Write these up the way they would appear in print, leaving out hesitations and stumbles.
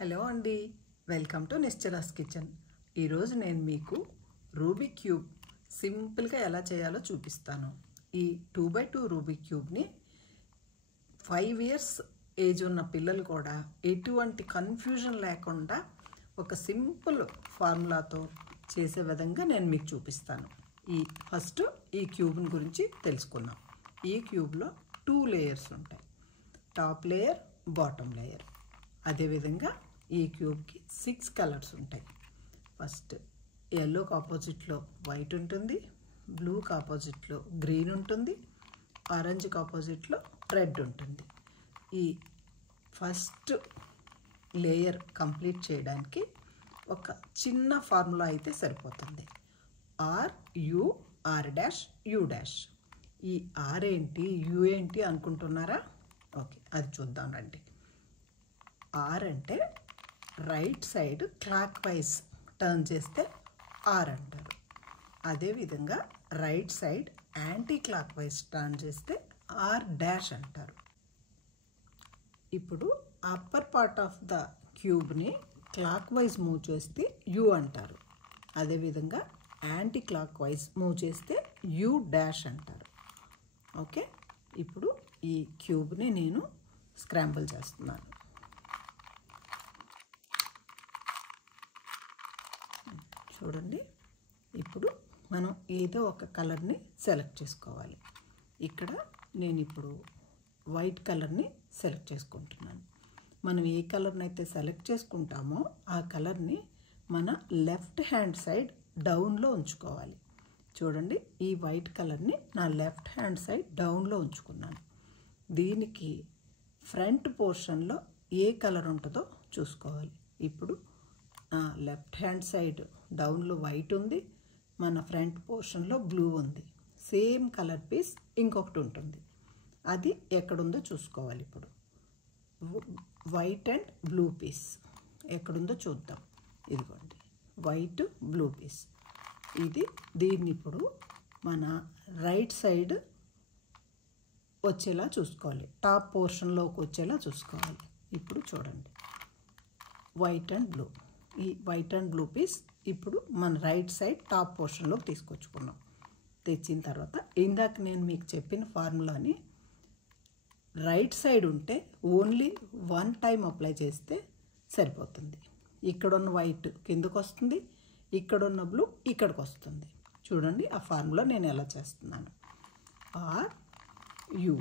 Hello అండి, welcome to Nischala's kitchen. ఈరోజు నేను మీకు రూబిక్ క్యూబ్ సింపుల్గా ఎలా చేయాలో చూపిస్తాను. ఈ 2x2 రూబిక్ క్యూబ్ని 5 ఇయర్స్ ఏజ్ ఉన్న పిల్లలు కూడా ఎటువంటి కన్ఫ్యూజన్ లేకుండా ఒక సింపుల్ ఫార్ములాతో చేసే విధంగా నేను మీకు చూపిస్తాను. ఫస్ట్ ఈ క్యూబ్ని గురించి తెలుసుకుందాం. ఈ క్యూబ్లో 2 లేయర్స్ ఉంటాయి, టాప్ లేయర్, బాటమ్ లేయర్. అదేవిధంగా ఈ క్యూబ్కి 6 కలర్స్ ఉంటాయి. ఫస్ట్ ఎల్లోకి ఆపోజిట్లో వైట్ ఉంటుంది, బ్లూకి ఆపోజిట్లో గ్రీన్ ఉంటుంది, ఆరెంజ్కి ఆపోజిట్లో రెడ్ ఉంటుంది. ఈ ఫస్ట్ లేయర్ కంప్లీట్ చేయడానికి ఒక చిన్న ఫార్ములా అయితే సరిపోతుంది. R U ఈ R ఏంటి, U ఏంటి అనుకుంటున్నారా? ఓకే, అది చూద్దాం రండి. R అంటే right side clock wise turn చేస్తే R అంటారు. అదేవిధంగా right side anti clock wise turn చేస్తే R' అంటారు. ఇప్పుడు అప్పర్ పార్ట్ ఆఫ్ ద క్యూబ్ని క్లాక్ వైజ్ మూవ్ చేస్తే U అంటారు. అదేవిధంగా యాంటీ క్లాక్ వైజ్ మూవ్ చేస్తే U' అంటారు. ఓకే, ఇప్పుడు ఈ క్యూబ్ని నేను స్క్రాంబుల్ చేస్తున్నాను. చూడండి, ఇప్పుడు మనం ఏదో ఒక కలర్ని సెలెక్ట్ చేసుకోవాలి. ఇక్కడ నేను ఇప్పుడు వైట్ కలర్ని సెలెక్ట్ చేసుకుంటున్నాను. మనం ఏ కలర్ని అయితే సెలెక్ట్ చేసుకుంటామో ఆ కలర్ని మన లెఫ్ట్ హ్యాండ్ సైడ్ డౌన్లో ఉంచుకోవాలి. చూడండి, ఈ వైట్ కలర్ని నా లెఫ్ట్ హ్యాండ్ సైడ్ డౌన్లో ఉంచుకున్నాను. దీనికి ఫ్రంట్ పోర్షన్లో ఏ కలర్ ఉంటుందో చూసుకోవాలి. ఇప్పుడు లెఫ్ట్ హ్యాండ్ సైడ్ డౌన్లో వైట్ ఉంది, మన ఫ్రంట్ పోర్షన్లో బ్లూ ఉంది. సేమ్ కలర్ పీస్ ఇంకొకటి ఉంటుంది, అది ఎక్కడుందో చూసుకోవాలి. ఇప్పుడు వైట్ అండ్ బ్లూ పీస్ ఎక్కడుందో చూద్దాం. ఇదిగోండి, వైట్ బ్లూ పీస్. దీన్ని ఇప్పుడు మన రైట్ సైడ్ వచ్చేలా చూసుకోవాలి, టాప్ పోర్షన్లోకి వచ్చేలా చూసుకోవాలి. ఇప్పుడు చూడండి, వైట్ అండ్ బ్లూ. ఈ వైట్ అండ్ బ్లూ పీస్ ఇప్పుడు మన రైట్ సైడ్ టాప్ పోర్షన్లోకి తీసుకొచ్చుకున్నాం. తెచ్చిన తర్వాత ఇందాక నేను మీకు చెప్పిన ఫార్ములాని రైట్ సైడ్ ఉంటే ఓన్లీ 1 టైం అప్లై చేస్తే సరిపోతుంది. ఇక్కడున్న వైట్ కిందకు వస్తుంది, ఇక్కడున్న బ్లూ ఇక్కడికి వస్తుంది. చూడండి, ఆ ఫార్ములా నేను ఎలా చేస్తున్నాను. R U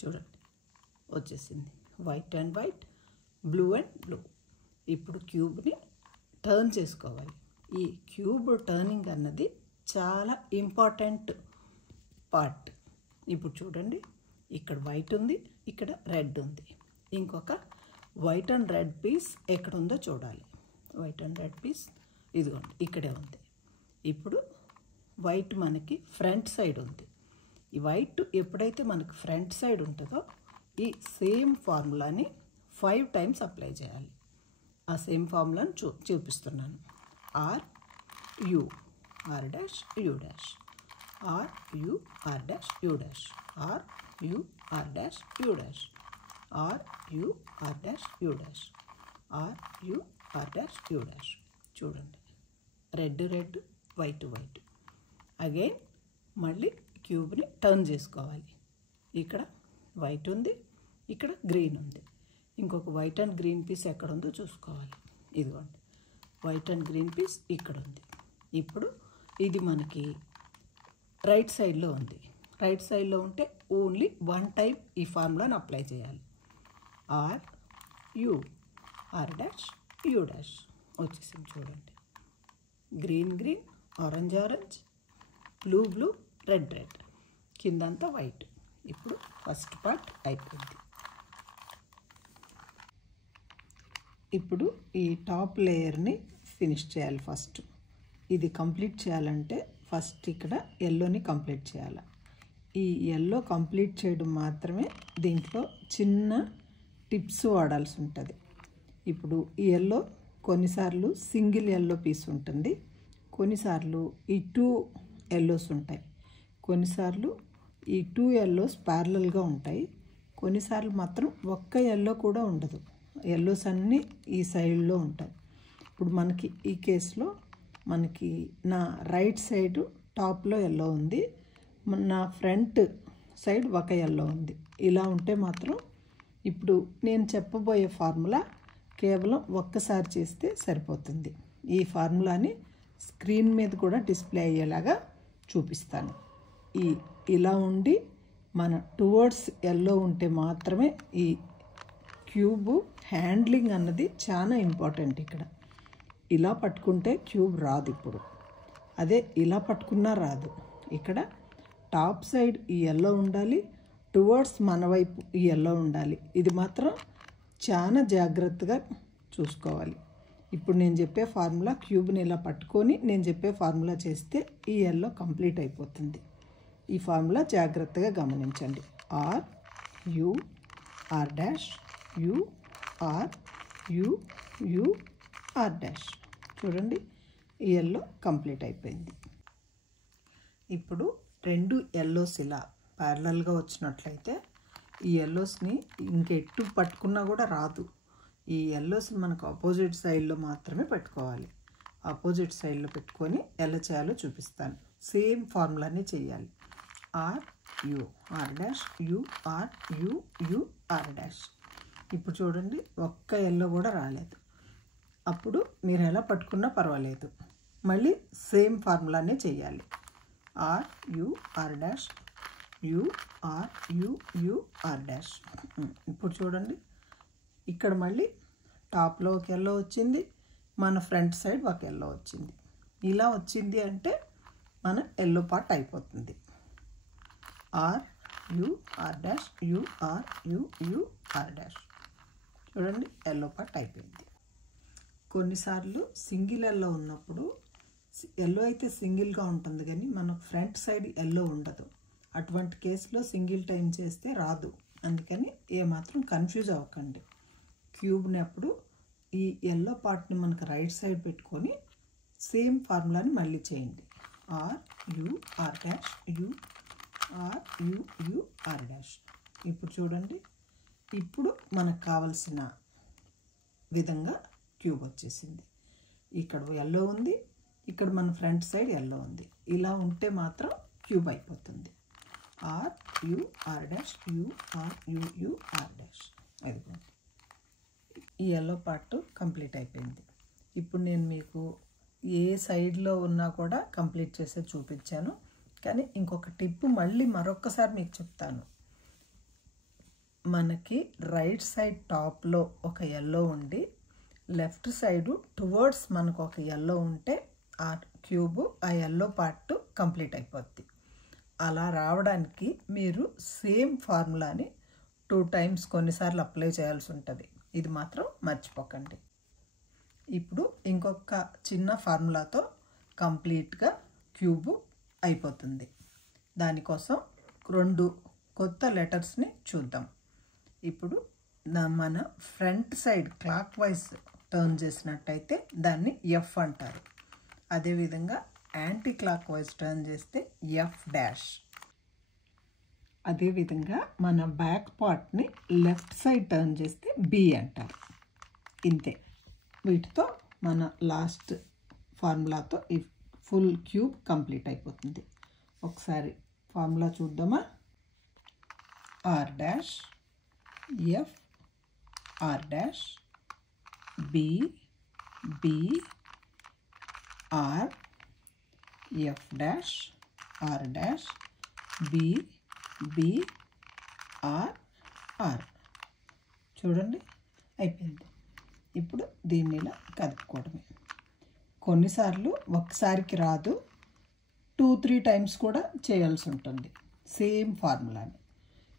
చూడండి, వచ్చేసింది. White and white, blue and blue. ఇప్పుడు క్యూబ్ని టర్న్ చేసుకోవాలి. ఈ క్యూబ్ టర్నింగ్ అన్నది చాలా ఇంపార్టెంట్ పార్ట్. ఇప్పుడు చూడండి, ఇక్కడ వైట్ ఉంది, ఇక్కడ రెడ్ ఉంది. ఇంకొక వైట్ అండ్ రెడ్ పీస్ ఎక్కడ ఉందో చూడాలి. వైట్ అండ్ రెడ్ పీస్ ఇదిగోండి, ఇక్కడే ఉంది. ఇప్పుడు వైట్ మనకి ఫ్రంట్ సైడ్ ఉంది. ఈ వైట్ ఎప్పుడైతే మనకి ఫ్రంట్ సైడ్ ఉంటుందో ఈ సేమ్ ఫార్ములాని 5 టైమ్స్ అప్లై చేయాలి. ఆ సేమ్ ఫార్ములాని చూపిస్తున్నాను. R U R' U' R U R' U' R U R' U' R U R' U' R U R' U'. చూడండి, red red, white white. Again మళ్ళీ క్యూబ్ని turn చేసుకోవాలి. ఇక్కడ white ఉంది, ఇక్కడ green ఉంది. ఇంకొక వైట్ అండ్ గ్రీన్ పీస్ ఎక్కడ ఉందో చూసుకోవాలి. ఇదిగోండి, వైట్ అండ్ గ్రీన్ పీస్ ఇక్కడ ఉంది. ఇప్పుడు ఇది మనకి రైట్ సైడ్లో ఉంది. రైట్ సైడ్లో ఉంటే ఓన్లీ 1 టైం ఈ ఫార్ములాని అప్లై చేయాలి. R U R' U' వచ్చేసింది. చూడండి, green green, orange orange, blue blue, red red, కిందంతా వైట్. ఇప్పుడు ఫస్ట్ పార్ట్ అయిపోయింది. ఇప్పుడు ఈ టాప్ లేయర్ని ఫినిష్ చేయాలి. ఫస్ట్ ఇది కంప్లీట్ చేయాలంటే ఫస్ట్ ఇక్కడ ఎల్లోని కంప్లీట్ చేయాలి. ఈ ఎల్లో కంప్లీట్ చేయడం మాత్రమే దీంట్లో చిన్న టిప్స్ వాడాల్సి ఉంటుంది. ఇప్పుడు ఈ ఎల్లో కొన్నిసార్లు సింగిల్ ఎల్లో పీస్ ఉంటుంది, కొన్నిసార్లు ఈ 2 ఎల్లోస్ ఉంటాయి, కొన్నిసార్లు ఈ 2 ఎల్లోస్ ప్యారలల్గా ఉంటాయి, కొన్నిసార్లు మాత్రం ఒక్క ఎల్లో కూడా ఉండదు, ఎల్లోస్ అన్నీ ఈ సైడ్లో ఉంటాయి. ఇప్పుడు మనకి ఈ కేసులో మనకి నా రైట్ సైడ్ టాప్లో ఎల్లో ఉంది, నా ఫ్రంట్ సైడ్ ఒక ఎల్లో ఉంది. ఇలా ఉంటే మాత్రం ఇప్పుడు నేను చెప్పబోయే ఫార్ములా కేవలం ఒక్కసారి చేస్తే సరిపోతుంది. ఈ ఫార్ములాని స్క్రీన్ మీద కూడా డిస్ప్లే అయ్యేలాగా చూపిస్తాను. ఇలా ఉండి మన టువర్డ్స్ ఎల్లో ఉంటే మాత్రమే ఈ క్యూబ్ హ్యాండ్లింగ్ అన్నది చాలా ఇంపార్టెంట్. ఇక్కడ ఇలా పట్టుకుంటే క్యూబ్ రాదు. ఇప్పుడు అదే ఇలా పట్టుకున్నా రాదు. ఇక్కడ టాప్ సైడ్ ఈ ఎల్లో ఉండాలి, టువర్డ్స్ మన వైపు ఈ ఎల్లో ఉండాలి. ఇది మాత్రం చాలా జాగ్రత్తగా చూసుకోవాలి. ఇప్పుడు నేను చెప్పే ఫార్ములా క్యూబ్ని ఇలా పట్టుకొని నేను చెప్పే ఫార్ములా చేస్తే ఈ ఎల్లో కంప్లీట్ అయిపోతుంది. ఈ ఫార్ములా జాగ్రత్తగా గమనించండి. R U R dash U R U U R dash. చూడండి, ఈ ఎల్లో కంప్లీట్ అయిపోయింది. ఇప్పుడు రెండు ఎల్లోస్ ఇలా ప్యారలల్గా వచ్చినట్లయితే ఈ ఎల్లోస్ని ఇంకెట్టు పట్టుకున్నా కూడా రాదు. ఈ ఎల్లోస్ మనకు ఆపోజిట్ సైడ్లో మాత్రమే పెట్టుకోవాలి. ఆపోజిట్ సైడ్లో పెట్టుకొని ఎలా చేయాలో చూపిస్తాను. సేమ్ ఫార్ములానే చేయాలి. R U R dash U R U U R dash. ఇప్పుడు చూడండి, ఒక్క ఎల్లో కూడా రాలేదు. అప్పుడు మీరు ఎలా పట్టుకున్నా పర్వాలేదు, మళ్ళీ సేమ్ ఫార్ములానే చేయాలి. R U R dash U R U U R dash. ఇప్పుడు చూడండి, ఇక్కడ మళ్ళీ టాప్లో ఒక ఎల్లో వచ్చింది, మన ఫ్రంట్ సైడ్ ఒక ఎల్లో వచ్చింది. ఇలా వచ్చింది అంటే మన ఎల్లో పార్ట్ అయిపోతుంది. R U R dash U R U U R dash. చూడండి, ఎల్లో పార్ట్ అయిపోయింది. కొన్నిసార్లు సింగిల్ ఎల్లో ఉన్నప్పుడు ఎల్లో అయితే సింగిల్గా ఉంటుంది కానీ మనకు ఫ్రంట్ సైడ్ ఎల్లో ఉండదు. అటువంటి కేసులో సింగిల్ టైం చేస్తే రాదు. అందుకని ఏమాత్రం కన్ఫ్యూజ్ అవ్వకండి. క్యూబ్ని అప్పుడు ఈ ఎల్లో పార్ట్ని మనకు రైట్ సైడ్ పెట్టుకొని సేమ్ ఫార్ములాని మళ్ళీ చేయండి. R U R dash U R U U R dash. ఇప్పుడు చూడండి, ఇప్పుడు మనకు కావలసిన విధంగా క్యూబ్ వచ్చేసింది. ఇక్కడ ఎల్లో ఉంది, ఇక్కడ మన ఫ్రంట్ సైడ్ ఎల్లో ఉంది. ఇలా ఉంటే మాత్రం క్యూబ్ అయిపోతుంది. R U R dash U R U U R dash. అదిగోండి, ఈ ఎల్లో పార్ట్ కంప్లీట్ అయిపోయింది. ఇప్పుడు నేను మీకు ఏ సైడ్లో ఉన్నా కూడా కంప్లీట్ చేసే చూపించాను. కానీ ఇంకొక టిప్ మళ్ళీ మరొకసారి మీకు చెప్తాను. మనకి రైట్ సైడ్ టాప్లో ఒక ఎల్లో ఉండి లెఫ్ట్ సైడు టువర్డ్స్ మనకు ఒక ఎల్లో ఉంటే ఆ క్యూబ్ ఆ ఎల్లో పార్ట్ కంప్లీట్ అయిపోద్ది. అలా రావడానికి మీరు సేమ్ ఫార్ములాని 2 times కొన్నిసార్లు అప్లై చేయాల్సి ఉంటుంది. ఇది మాత్రం మర్చిపోకండి. ఇప్పుడు ఇంకొక చిన్న ఫార్ములాతో కంప్లీట్గా క్యూబ్ అయిపోతుంది. దానికోసం 2 కొత్త లెటర్స్ని చూద్దాం. ఇప్పుడు మన front side clock wise turn చేసినట్టయితే దాన్ని ఎఫ్ అంటారు. అదేవిధంగా యాంటీ క్లాక్ వైజ్ టర్న్ చేస్తే ఎఫ్ డాష్. అదేవిధంగా మన బ్యాక్ పార్ట్ని లెఫ్ట్ సైడ్ టర్న్ చేస్తే బి అంటారు. ఇంతే. వీటితో మన లాస్ట్ ఫార్ములాతో ఈ ఫుల్ క్యూబ్ కంప్లీట్ అయిపోతుంది. ఒకసారి ఫార్ములా చూద్దామా. R dash F R dash B B R F dash R dash B B R R. చూడండి, అయిపోయింది. ఇప్పుడు దీన్ని ఇలా కదుపుకోవడమే. కొన్నిసార్లు ఒక్కసారికి రాదు, 2-3 times కూడా చేయాల్సి ఉంటుంది సేమ్ ఫార్ములాని.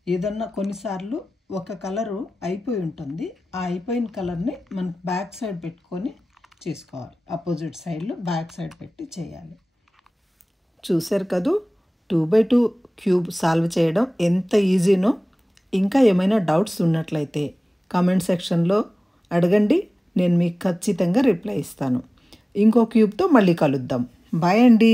ఏదన్నా కొన్నిసార్లు ఒక కలరు అయిపోయి ఉంటుంది, ఆ అయిపోయిన కలర్ని మనకు బ్యాక్ సైడ్ పెట్టుకొని చేసుకోవాలి. అపోజిట్ సైడ్లో బ్యాక్ సైడ్ పెట్టి చేయాలి. చూశారు కదూ, 2x2 క్యూబ్ సాల్వ్ చేయడం ఎంత ఈజీనో. ఇంకా ఏమైనా డౌట్స్ ఉన్నట్లయితే కామెంట్ సెక్షన్లో అడగండి, నేను మీకు ఖచ్చితంగా రిప్లై ఇస్తాను. ఇంకో క్యూబ్తో మళ్ళీ కలుద్దాం. బాయ్ అండి.